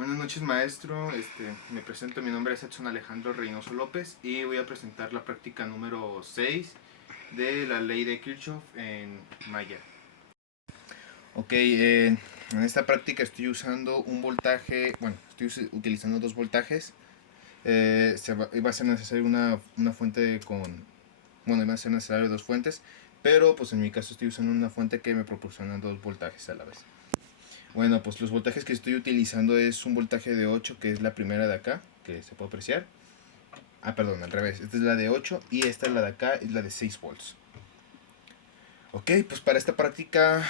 Buenas noches, maestro. Me presento, mi nombre es Edson Alejandro Reynoso López y voy a presentar la práctica número 6 de la ley de Kirchhoff en Maya. Ok, en esta práctica estoy usando un voltaje, bueno, estoy utilizando dos voltajes. Va a ser necesario una fuente bueno, va a ser necesario dos fuentes, pero pues en mi caso estoy usando una fuente que me proporciona dos voltajes a la vez. Bueno, pues los voltajes que estoy utilizando es un voltaje de 8, que es la primera de acá, que se puede apreciar. Ah, perdón, al revés. Esta es la de 8 y esta es la de acá, es la de 6 volts. Ok, pues para esta práctica,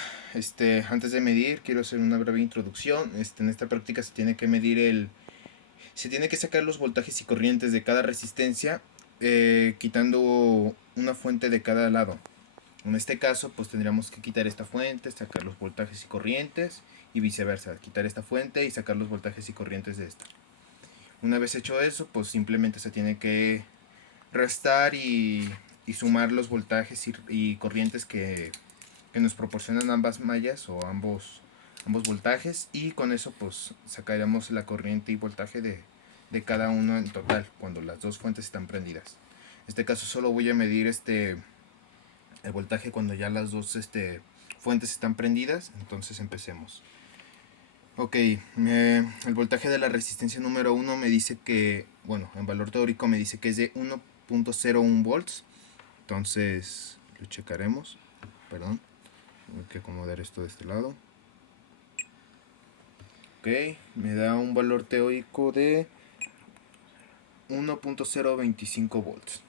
antes de medir, quiero hacer una breve introducción. En esta práctica se tiene que medir se tiene que sacar los voltajes y corrientes de cada resistencia, quitando una fuente de cada lado. En este caso, pues tendríamos que quitar esta fuente, sacar los voltajes y corrientes, y viceversa, quitar esta fuente y sacar los voltajes y corrientes de esta. Una vez hecho eso, pues simplemente se tiene que restar y sumar los voltajes y corrientes que nos proporcionan ambas mallas o ambos voltajes, y con eso pues sacaremos la corriente y voltaje de cada uno en total cuando las dos fuentes están prendidas. En este caso solo voy a medir el voltaje cuando ya las dos fuentes están prendidas. Entonces empecemos. Ok, el voltaje de la resistencia número 1 me dice que, bueno, en valor teórico me dice que es de 1.01 volts. Entonces lo checaremos. Perdón, tengo que acomodar esto de este lado. Ok, me da un valor teórico de 1.025 volts.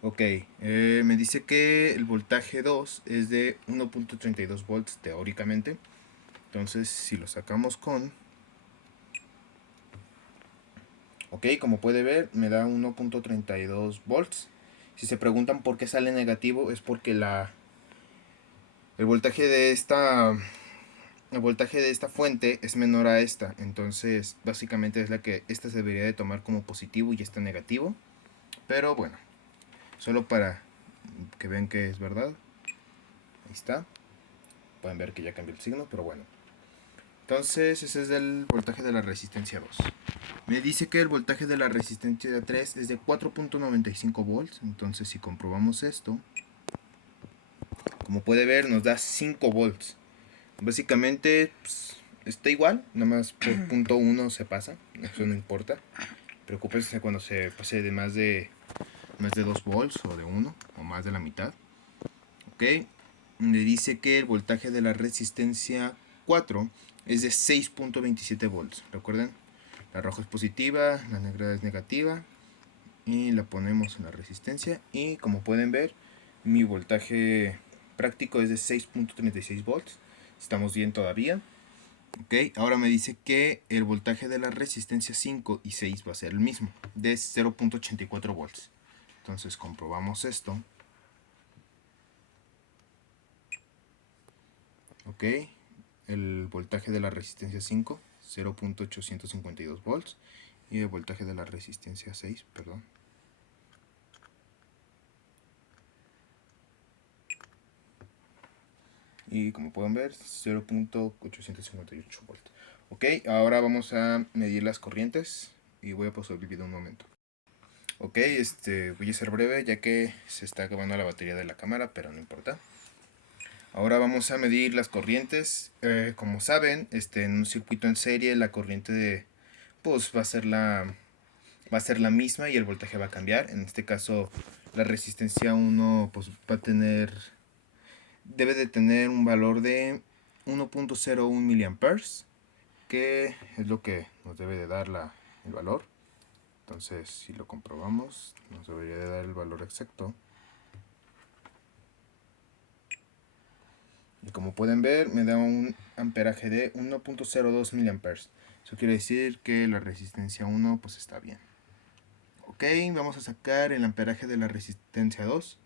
Ok, me dice que el voltaje 2 es de 1.32 volts teóricamente. Entonces si lo sacamos ok, como puede ver me da 1.32 volts. Si se preguntan por qué sale negativo, es porque el voltaje de esta fuente es menor a esta. Entonces básicamente es la que esta se debería de tomar como positivo y esta negativo. Pero bueno, solo para que vean que es verdad. Ahí está. Pueden ver que ya cambió el signo, pero bueno. Entonces ese es el voltaje de la resistencia 2. Me dice que el voltaje de la resistencia 3 es de 4.95 volts. Entonces si comprobamos esto, como puede ver nos da 5 volts. Básicamente pues, está igual, nada más por punto 1 se pasa. Eso no importa. Preocúpense cuando se pase de más de 2 volts o de 1 o más de la mitad. Ok, me dice que el voltaje de la resistencia 4 es de 6.27 volts. Recuerden, la roja es positiva, la negra es negativa, y la ponemos en la resistencia, y como pueden ver mi voltaje práctico es de 6.36 volts. Estamos bien todavía. Ok, ahora me dice que el voltaje de la resistencia 5 y 6 va a ser el mismo, de 0.84 volts. Entonces comprobamos esto. Ok, el voltaje de la resistencia 5, 0.852 volts, y el voltaje de la resistencia 6, perdón, y como pueden ver 0.858 volts. Ok, ahora vamos a medir las corrientes y voy a pausar el video un momento. Ok, voy a ser breve ya que se está acabando la batería de la cámara, pero no importa. Ahora vamos a medir las corrientes. Como saben, en un circuito en serie la corriente pues va a ser la misma y el voltaje va a cambiar. En este caso la resistencia 1 pues debe de tener un valor de 1.01 miliamperes, que es lo que nos debe de dar el valor. Entonces si lo comprobamos nos debería de dar el valor exacto. Y como pueden ver me da un amperaje de 1.02 miliamperes. Eso quiere decir que la resistencia 1 pues está bien. Ok, vamos a sacar el amperaje de la resistencia 2.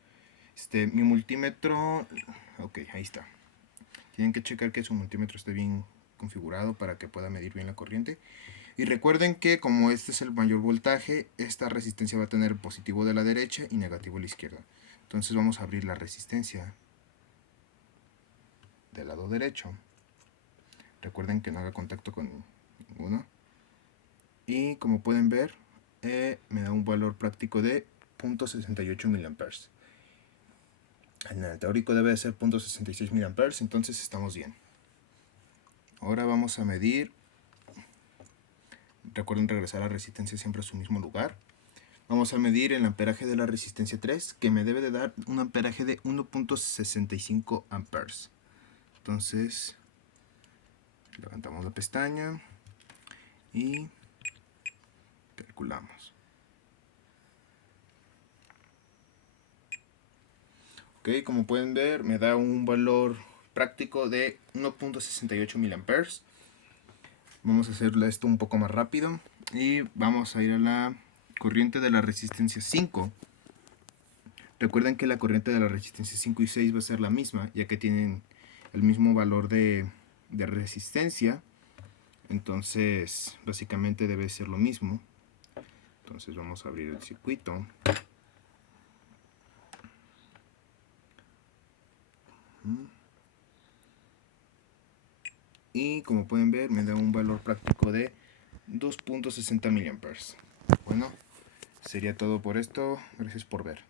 Mi multímetro, ok, ahí está. Tienen que checar que su multímetro esté bien configurado para que pueda medir bien la corriente. Y recuerden que como este es el mayor voltaje, esta resistencia va a tener positivo de la derecha y negativo de la izquierda. Entonces vamos a abrir la resistencia del lado derecho. Recuerden que no haga contacto con ninguno. y como pueden ver me da un valor práctico de 0.68 mA. En el teórico debe de ser 0.66 mA, entonces estamos bien. Ahora vamos a medir. Recuerden regresar la resistencia siempre a su mismo lugar. Vamos a medir el amperaje de la resistencia 3, que me debe de dar un amperaje de 1.65 amperes. Entonces, levantamos la pestaña y calculamos. Ok, como pueden ver, me da un valor práctico de 1.68 miliamperes. Vamos a hacerle esto un poco más rápido y vamos a ir a la corriente de la resistencia 5. Recuerden que la corriente de la resistencia 5 y 6 va a ser la misma, ya que tienen el mismo valor de resistencia. Entonces, básicamente debe ser lo mismo. Entonces vamos a abrir el circuito. Y como pueden ver, me da un valor práctico de 2.60 mA. Bueno, sería todo por esto. Gracias por ver.